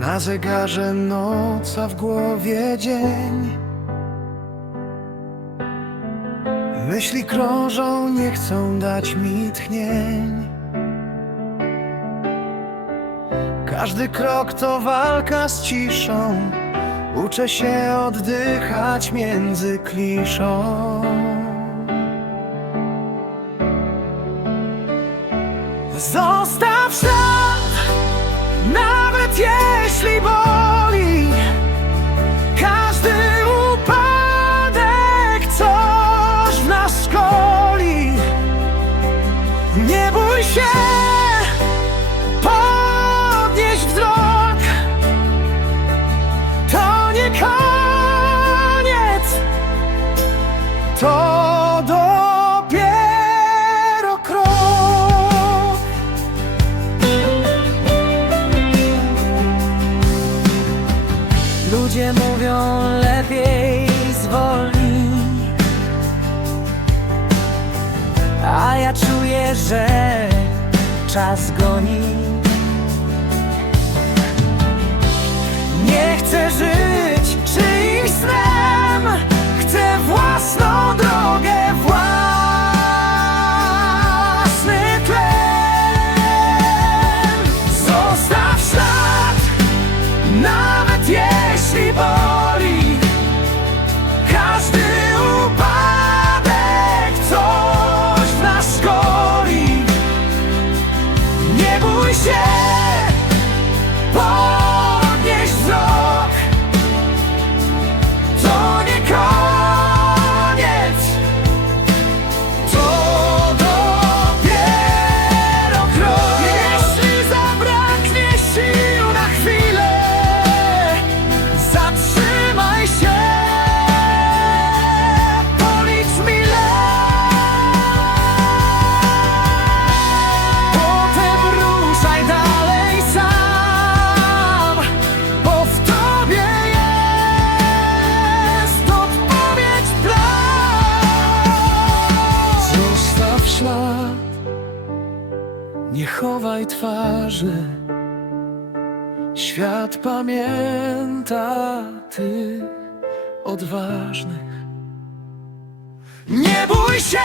Na zegarze noc, a w głowie dzień. Myśli krążą, nie chcą dać mi tchnień. Każdy krok to walka z ciszą. Uczę się oddychać między kliszą. Zostaw ślad, Ludzie mówią lepiej zwolnij A ja czuję, że czas goni. Nie chcę żyć Nie Nie chowaj twarzy. Świat pamięta tych odważnych. Nie bój się